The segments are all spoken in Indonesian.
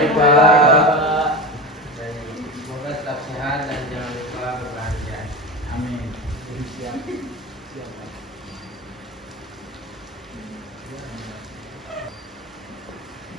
Baik Pak. Semoga tetap sehat dan jangan lupa berbahagia. Amin. Siap.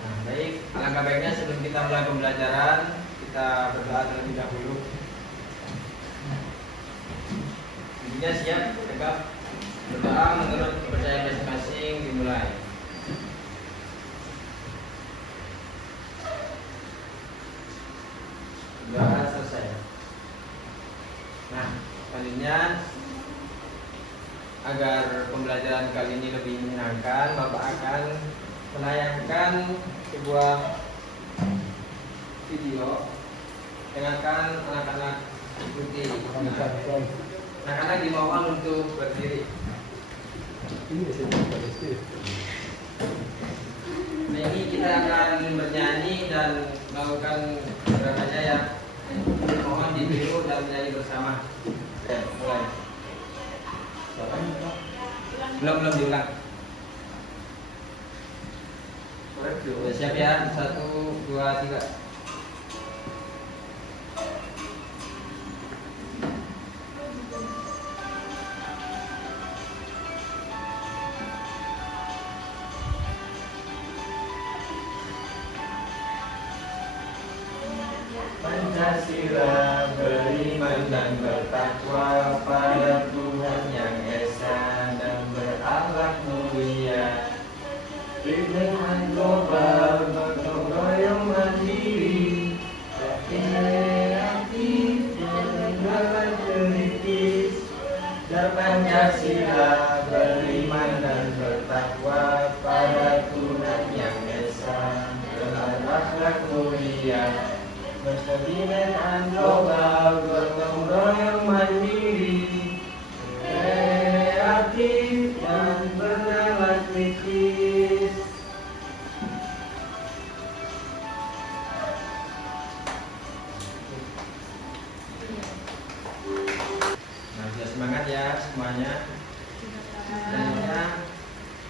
Nah, baik, alangkah baiknya sebelum kita mulai pembelajaran, kita berdoa terlebih dahulu. Intinya siap, tegap, berdoa menurut kepercayaan masing-masing dimulai. Doa selesai. Nah, selanjutnya agar pembelajaran kali ini lebih menyenangkan, Bapak akan menayangkan sebuah video yang akan anak-anak ikuti. Anak-anak dimaukan untuk berdiri. Nah, ini kita akan bernyanyi dan melakukan gerakannya ya. Mohon ditiru dan menyanyi bersama. Mulai. Belum diulang. Udah siap ya? 1, 2, 3. Pancasila beriman dan bertakwa pada Tuhan yang Esa dan berakhlak mulia. Lingkungan global gotong royong mandiri, kreatif dan kritis. Dan Pancasila beriman dan bertakwa pada Tuhan yang Esa dan berakhlak mulia. Persaudaraan global gotong royong mandiri, kreatif dan bernalar kritis. Nah, sudah semangat ya semuanya. Selanjutnya,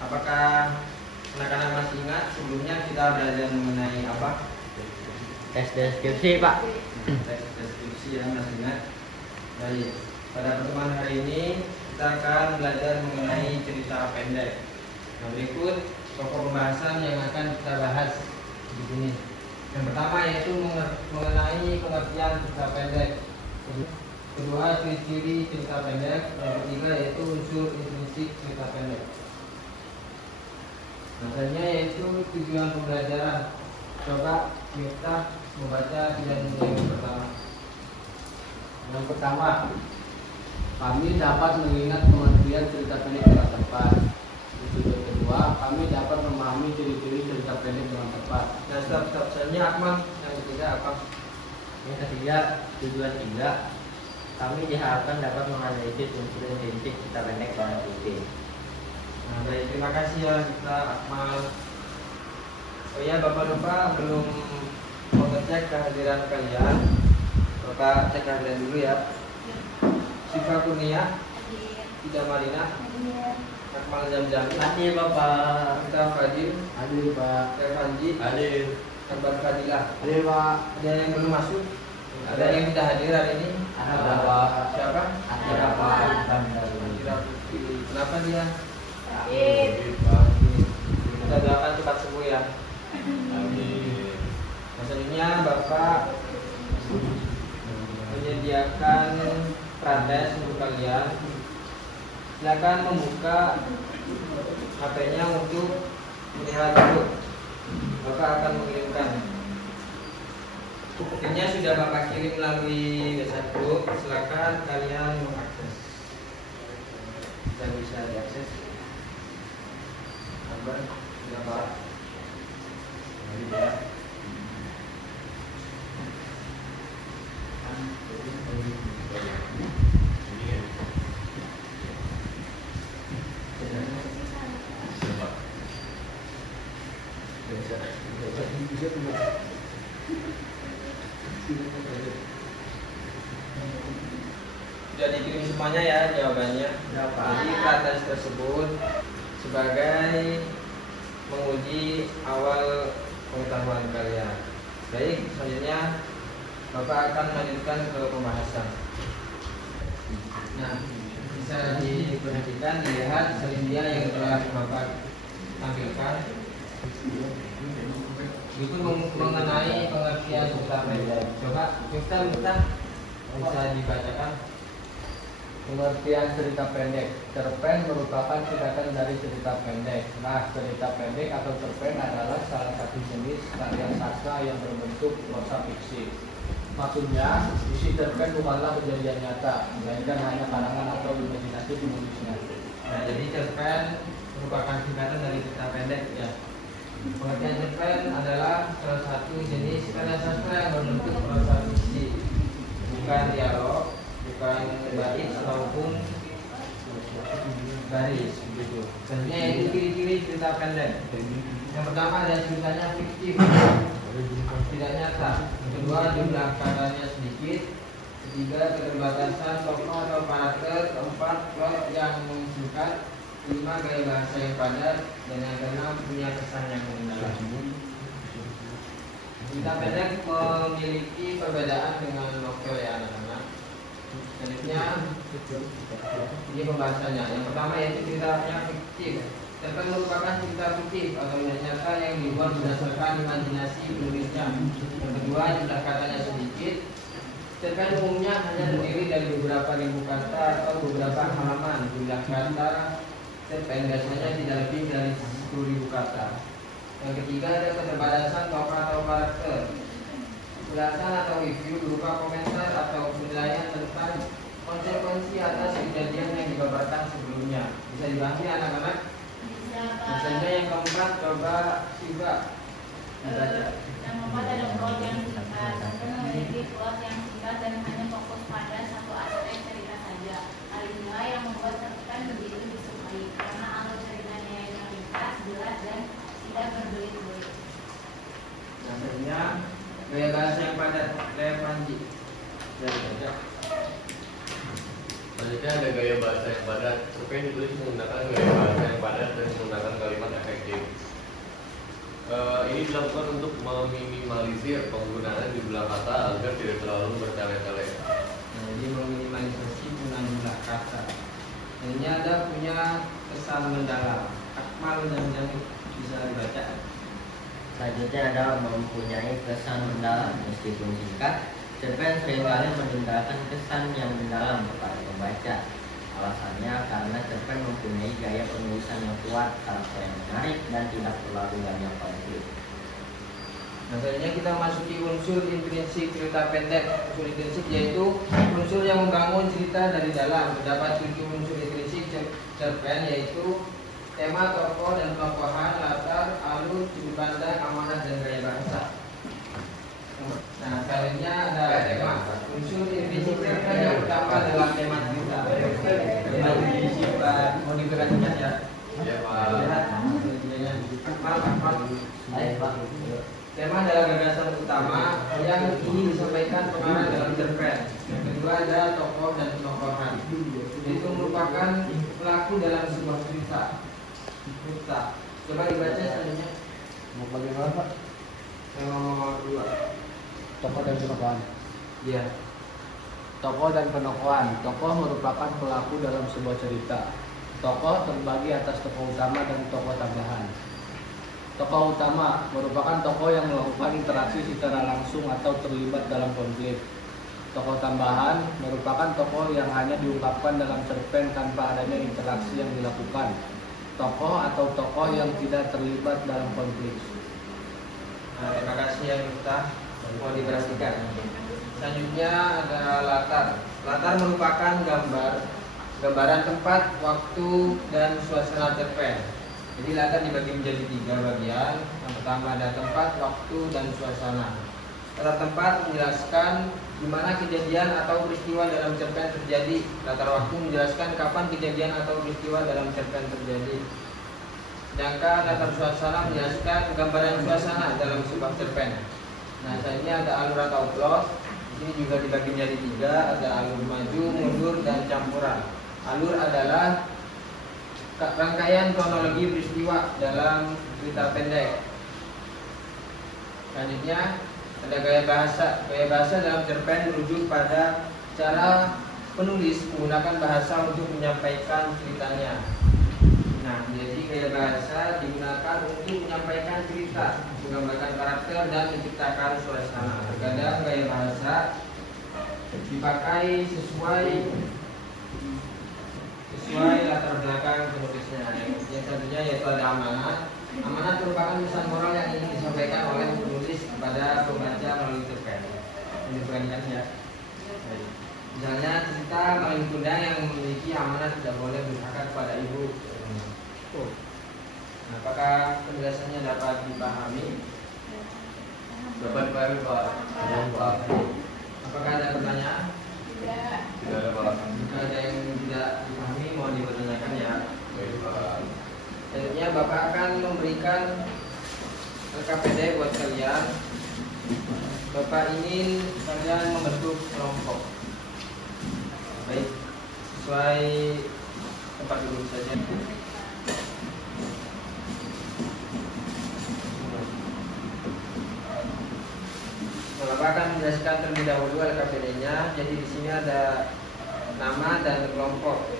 apakah anak-anak masih ingat sebelumnya kita belajar mengenai apa? Tes deskripsi Pak. Tes deskripsi ya, masih ingat. Baik, pada pertemuan hari ini kita akan belajar mengenai cerita pendek. Nah, berikut pokok pembahasan yang akan kita bahas di sini. Yang pertama yaitu mengenai pengertian cerita pendek. Kedua, ciri-ciri cerita pendek. Yang ketiga yaitu unsur intrinsik cerita pendek. Selanjutnya yaitu tujuan pembelajaran. Coba kita membaca pilihan yang pertama. Yang pertama, kami dapat mengingat pengertian cerita pendek dengan tepat. Yang kedua, kami dapat memahami ciri-ciri cerita pendek dengan tepat. Nah, stop. Selanjutnya Akmal. Yang ketiga apa? Yang ketiga, tujuan tiga, kami diharapkan dapat menganalisis unsur intrinsik cerita pendek dengan teliti. Nah, baik, terima kasih ya kita Akmal. Oh ya, Bapak-bapak belum mengecek kehadiran kalian. Bapak cek kehadiran dulu ya. Siva Kurnia, Ida Marina, Akmal Jam-Jam. Hadir Bapak. Kita Fadil, Hadir Pak. Revanji, Hadir. Kabar Fadilah. Hadir Pak. Ada yang belum masuk? Ada yang tidak hadir hari ini? Ada Bapak. Siapa? Ada Bapak. Kira Putri. Kenapa dia? Hadir. Kita doakan cepat sembuh ya. Amin. Selanjutnya Bapak menyediakan prates untuk kalian. Silakan membuka HP-nya untuk melihat dulu. Bapak akan mengirimkan. Buktinya sudah Bapak kirim melalui WhatsApp group. Silakan kalian mengakses. Sudah bisa diakses. Abang, sudah Pak. Ya. Sudah dikirim semuanya ya jawabannya. Jadi prates tersebut sebagai menguji awal pengetahuan kalian. Baik, selanjutnya Bapak akan melanjutkan ke pembahasan. Nah, bisa diperhatikan, dilihat selindia yang telah Bapak tampilkan. Itu mengenai pengertian cerita pendek. Coba kita bisa dibacakan. Pengertian cerita pendek. Cerpen merupakan singkatan dari cerita pendek. Nah, cerita pendek atau cerpen adalah salah satu jenis karya sastra yang berbentuk prosa fiksi. Maksudnya, isi cerpen bukanlah kejadian nyata, melainkan hanya karangan atau imajinasi penulisnya. Nah, jadi cerpen merupakan singkatan dari cerita pendek ya. Pengertian cerpen adalah salah satu jenis karya sastra yang berbentuk prosa fiksi, bukan dialog, bukan bait ataupun baris begitu. Selanjutnya yaitu ciri-ciri cerita pendek. Yang pertama ada ceritanya fiktif, tidak nyata. Yang kedua jumlah katanya sedikit. Ketiga keterbatasan tokoh atau karakter. Keempat plot yang singkat. Kelima gaya bahasa yang padat. Dan yang keenam punya kesan yang mendalam. Cerita pendek memiliki perbedaan dengan novel ya anak-anak. Selanjutnya ini pembahasannya. Yang pertama yaitu ceritanya fiktif. Cerpen merupakan cerita fiktif atau nyata yang dibuat berdasarkan imajinasi penulisnya. Yang kedua jumlah katanya sedikit. Cerpen umumnya hanya terdiri dari beberapa ribu kata atau beberapa halaman. Jumlah kata cerpen biasanya tidak lebih dari 10.000 kata. Yang ketiga ada keterbatasan tokoh atau karakter. Ulasan atau review berupa komentar atau penilaian tentang konsekuensi atas kejadian yang dipaparkan sebelumnya. Bisa dibahas ya anak-anak? Misalnya yang keempat coba simak dibaca. Yang keempat ada plot yang singkat. Cerpen memiliki plot yang singkat dan hanya fokus pada satu aspek cerita saja. Hal inilah yang membuat cerpen begitu disukai karena alur ceritanya yang ringkas, jelas dan tidak berbelit-belit. Selanjutnya gaya bahasa yang padat. Levanji dari baca. Selanjutnya ada gaya bahasa yang padat. Cerpen ditulis menggunakan gaya bahasa yang padat dan menggunakan kalimat efektif. Ini dilakukan untuk meminimalisir penggunaan jumlah kata agar tidak terlalu bertele-tele. Nah, jadi meminimalisasi penggunaan jumlah kata. Dan ini ada punya kesan mendalam. Akmal dan Jamil bisa dibaca. Selanjutnya ada mempunyai kesan mendalam. Meskipun singkat, cerpen seringkali meninggalkan kesan yang mendalam kepada pembaca. Alasannya karena cerpen mempunyai gaya penulisan yang kuat, karakter yang menarik, dan tidak terlalu banyak konflik. Nah, selanjutnya kita masuki unsur intrinsik cerita pendek. Unsur intrinsik yaitu unsur yang membangun cerita dari dalam. Terdapat 7 unsur intrinsik cerpen yaitu tema, tokoh dan tokohan, latar, alur, sudut pandang, amanat dan gaya bahasa. Nah, selanjutnya ada tema. Unsur intrinsik cerpen yang utama dalam tema cerita. Tema intrinsik mau diperhatikan ya. Ya Lihat Baik, Pak. tema adalah gagasan utama yang ingin disampaikan pengarang dalam cerpen. Yang kedua ada tokoh dan tokohan. Itu merupakan pelaku dalam sebuah cerita. Coba dibaca selanjutnya. Mau bagaimana Pak? Nomor 2. Tokoh dan penokohan. Iya. Tokoh dan penokohan. Tokoh merupakan pelaku dalam sebuah cerita. Tokoh terbagi atas tokoh utama dan tokoh tambahan. Tokoh utama merupakan tokoh yang melakukan interaksi secara langsung atau terlibat dalam konflik. Tokoh tambahan merupakan tokoh yang hanya diungkapkan dalam cerpen tanpa adanya interaksi yang dilakukan. Tokoh atau tokoh yang tidak terlibat dalam konflik. Nah, terima kasih yang kita mau diperhatikan. Selanjutnya ada latar. Latar merupakan gambaran tempat, waktu, dan suasana cerpen. Jadi latar dibagi menjadi 3 bagian. Yang pertama ada tempat, waktu, dan suasana. Latar tempat menjelaskan di mana kejadian atau peristiwa dalam cerpen terjadi. Latar waktu menjelaskan kapan kejadian atau peristiwa dalam cerpen terjadi. Sedangkan latar suasana menjelaskan gambaran suasana dalam sebuah cerpen. Nah, selanjutnya ada alur atau plot. Ini juga dibagi menjadi 3, ada alur maju, mundur, dan campuran. Alur adalah rangkaian kronologi peristiwa dalam cerita pendek. Selanjutnya Ada gaya bahasa. Gaya bahasa dalam cerpen merujuk pada cara penulis menggunakan bahasa untuk menyampaikan ceritanya. Nah, jadi gaya bahasa digunakan untuk menyampaikan cerita, menggambarkan karakter dan menciptakan suasana. Terkadang gaya bahasa dipakai sesuai latar belakang penulisnya. Yang satunya yaitu ada amanat. Amanat merupakan pesan moral yang ingin disampaikan oleh penulis kepada pembaca melalui cerpen. Ini perbandingannya. Misalnya cerita Malin Kundang yang memiliki amanat tidak boleh durhaka kepada ibu. Nah, apakah penjelasannya dapat dipahami? Dapat dipahami Pak. Pak. Apakah ada pertanyaan? Tidak ada Pak. Jika ada yang tidak dipahami mohon dipertanyakan ya. Baik Pak. Selanjutnya Bapak akan memberikan LKPD buat kalian. Bapak ingin kalian membentuk kelompok. Baik, sesuai tempat duduk saja. Nah, Bapak akan menjelaskan terlebih dahulu LKPD-nya. Jadi di sini ada nama dan kelompok,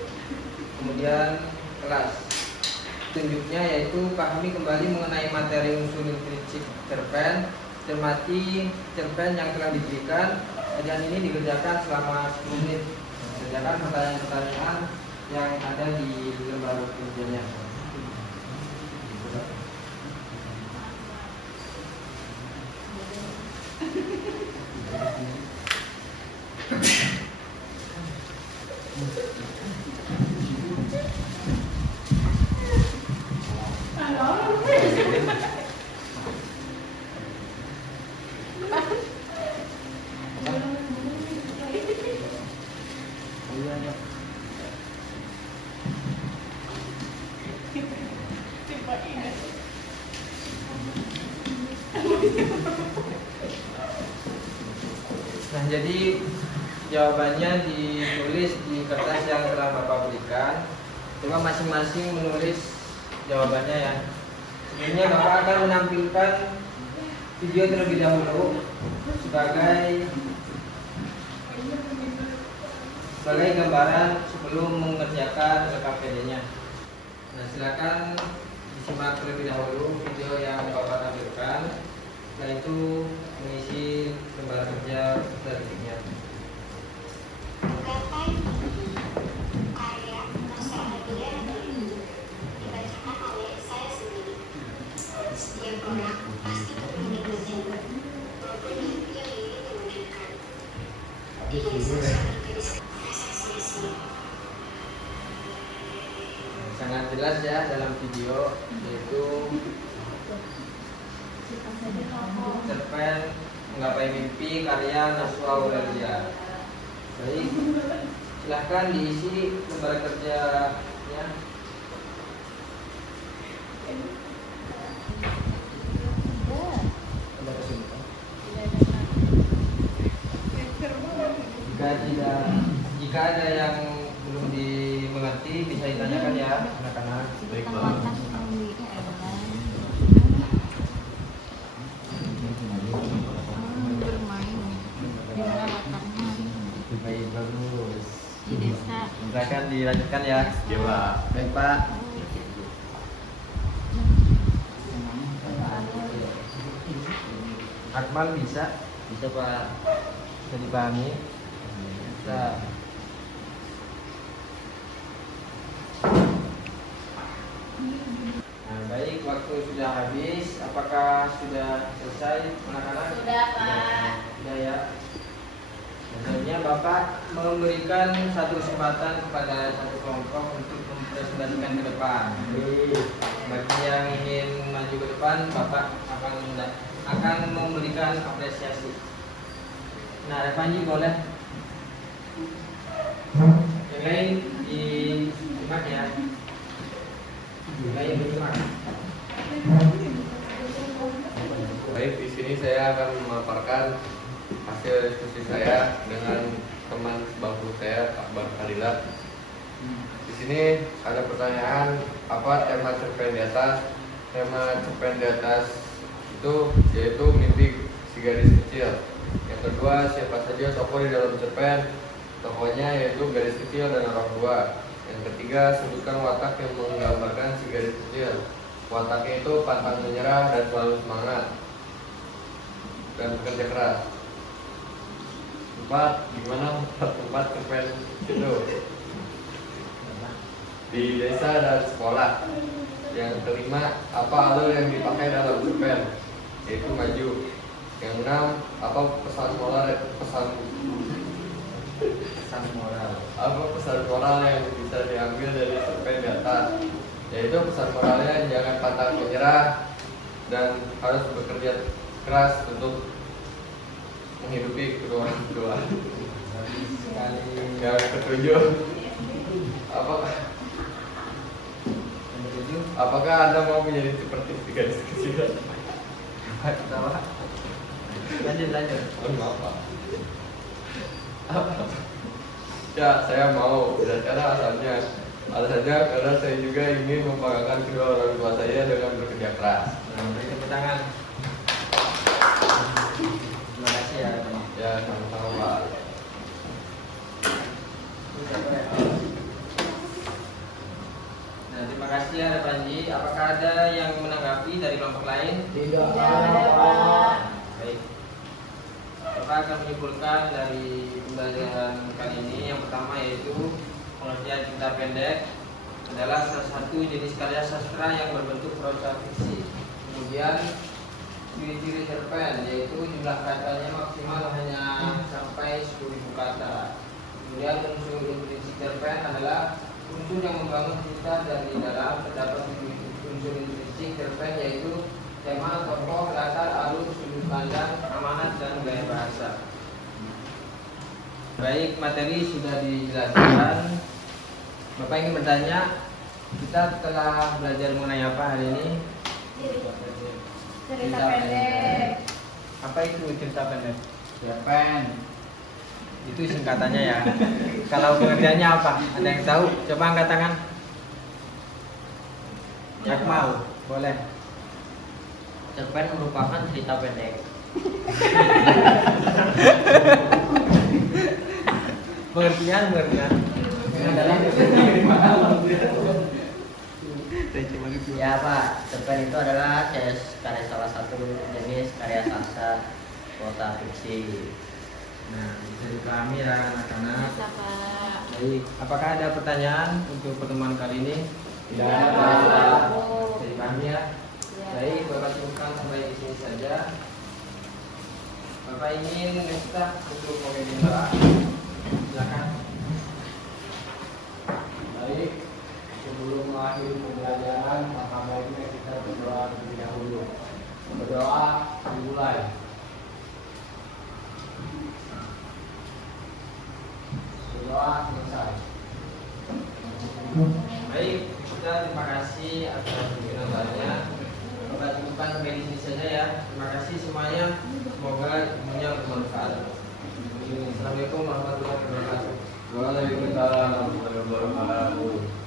kemudian kelas. Tunjuknya yaitu pahami kembali mengenai materi unsur prinsip cerpen, cermati cerpen yang telah diberikan. Kajian ini dikerjakan selama 10 menit. Kerjakan pertanyaan-pertanyaan yang ada di lembar kerjanya. Nah, jadi jawabannya ditulis di kertas yang telah Bapak berikan. Coba masing-masing menulis jawabannya ya. Sebelumnya Bapak akan menampilkan video terlebih dahulu sebagai gambaran sebelum mengerjakan LKPD-nya. Nah, silakan disimak terlebih dahulu video yang Bapak tampilkan. Setelah itu mengisi lembar kerja selanjutnya. Gapai karya Nosa Adriana dibacakan oleh saya sendiri. Setiap orang pasti mempunyai kelebihan maupun mimpi yang ingin diwujudkan. Tidak sesuatu garis rasa sia-sia. Sangat jelas ya dalam video, yaitu cerpen Menggapai Mimpi karya Naswa Aurelia. Baik, silahkan diisi lembar kerjanya. Jika ada yang belum dimengerti bisa ditanyakan ya anak-anak. Baik Pak. Baik, bagus. Di desa. Silakan dilanjutkan ya. Iya Pak. Baik Pak. Akmal bisa? Bisa Pak. Bisa dipahami? Bisa. Nah, baik, waktu sudah habis. Apakah sudah selesai anak-anak? Sudah, Pak. Sudah ya. Selanjutnya Bapak memberikan satu kesempatan kepada satu kelompok untuk mempresentasikan ke depan. Bagi yang ingin maju ke depan, Bapak akan memberikan apresiasi. Nah, ada Panji boleh. Yang lain disimak ya. Yang lain disimak. Baik, di sini saya akan memaparkan hasil diskusi saya dengan teman sebangku saya, Pak Bar Kadila. Di sini ada pertanyaan, apa tema cerpen di atas? Tema cerpen di atas itu yaitu mimpi si garis kecil. Yang kedua, siapa saja tokoh di dalam cerpen. Tokohnya yaitu garis kecil dan orang tua. Yang ketiga, sebutkan watak yang menggambarkan si garis kecil. Wataknya itu pantang menyerah dan selalu semangat dan bekerja keras. 4. Gimana tempat cerpen itu? Di desa dan sekolah. Yang kelima, apa alur yang dipakai dalam cerpen? Yaitu maju. Yang 6, apa pesan moral yang bisa diambil dari cerpen di atas? Yaitu pesan moralnya jangan pantang menyerah dan harus bekerja keras untuk menghidupi kedua orang tua. Yang ketujuh, apakah Anda mau menjadi seperti si gadis kecil? Lanjut. Maaf Pak. Ya, saya mau. Dan karena alasannya karena saya juga ingin membanggakan kedua orang tua saya dengan bekerja keras. Beri tepuk tangan. Terima kasih ya. Ya, sama-sama Pak. Nah, terima kasih ya Panji. Apakah ada yang menanggapi dari kelompok lain? Tidak Tidak ada ada, Pak. Pak. Baik. Bapak akan menyimpulkan dari pembelajaran kali ini. Yang pertama yaitu pengertian cerita pendek adalah salah satu jenis karya sastra yang berbentuk prosa fiksi. Kemudian ciri-ciri cerpen yaitu jumlah katanya maksimal hanya sampai 10.000 kata. Kemudian unsur intrinsik cerpen adalah unsur yang membangun cerita dari dalam. Terdapat unsur intrinsik cerpen yaitu tema, tokoh, latar, alur, sudut pandang, amanat, dan gaya bahasa. Baik, materi sudah dijelaskan. Bapak ingin bertanya, kita telah belajar mengenai apa hari ini? Cerita pendek. Apa itu cerita pendek? Cerpen. Itu singkatannya ya. Kalau pengertiannya apa? Ada yang tahu? Coba angkat tangan. Akmal, boleh. Cerpen merupakan cerita pendek. Pengertian. Ya Pak, cerpen itu adalah karya salah satu jenis karya sastra prosa fiksi. Nah, bisa dipahami ya anak-anak. Bisa, Pak. Baik, apakah ada pertanyaan untuk pertemuan kali ini? Tidak ada Pak. Bisa dipahami ya? Ya. Baik, Bapak cukupkan sampai di sini saja. Bapak ingin minta untuk pemimpin doa. Silakan. Baik, sebelum mengakhiri pembelajaran, maka baiknya kita berdoa terlebih dahulu. Berdoa dimulai. Berdoa selesai. Baik, kita terima kasih atas penjelasannya. Bapak cukupkan sampai di sini saja ya. Terima kasih semuanya. Semoga ilmunya bermanfaat. Assalamualaikum warahmatullahi wabarakatuh. Waalaikumsalam warahmatullahi wabarakatuh.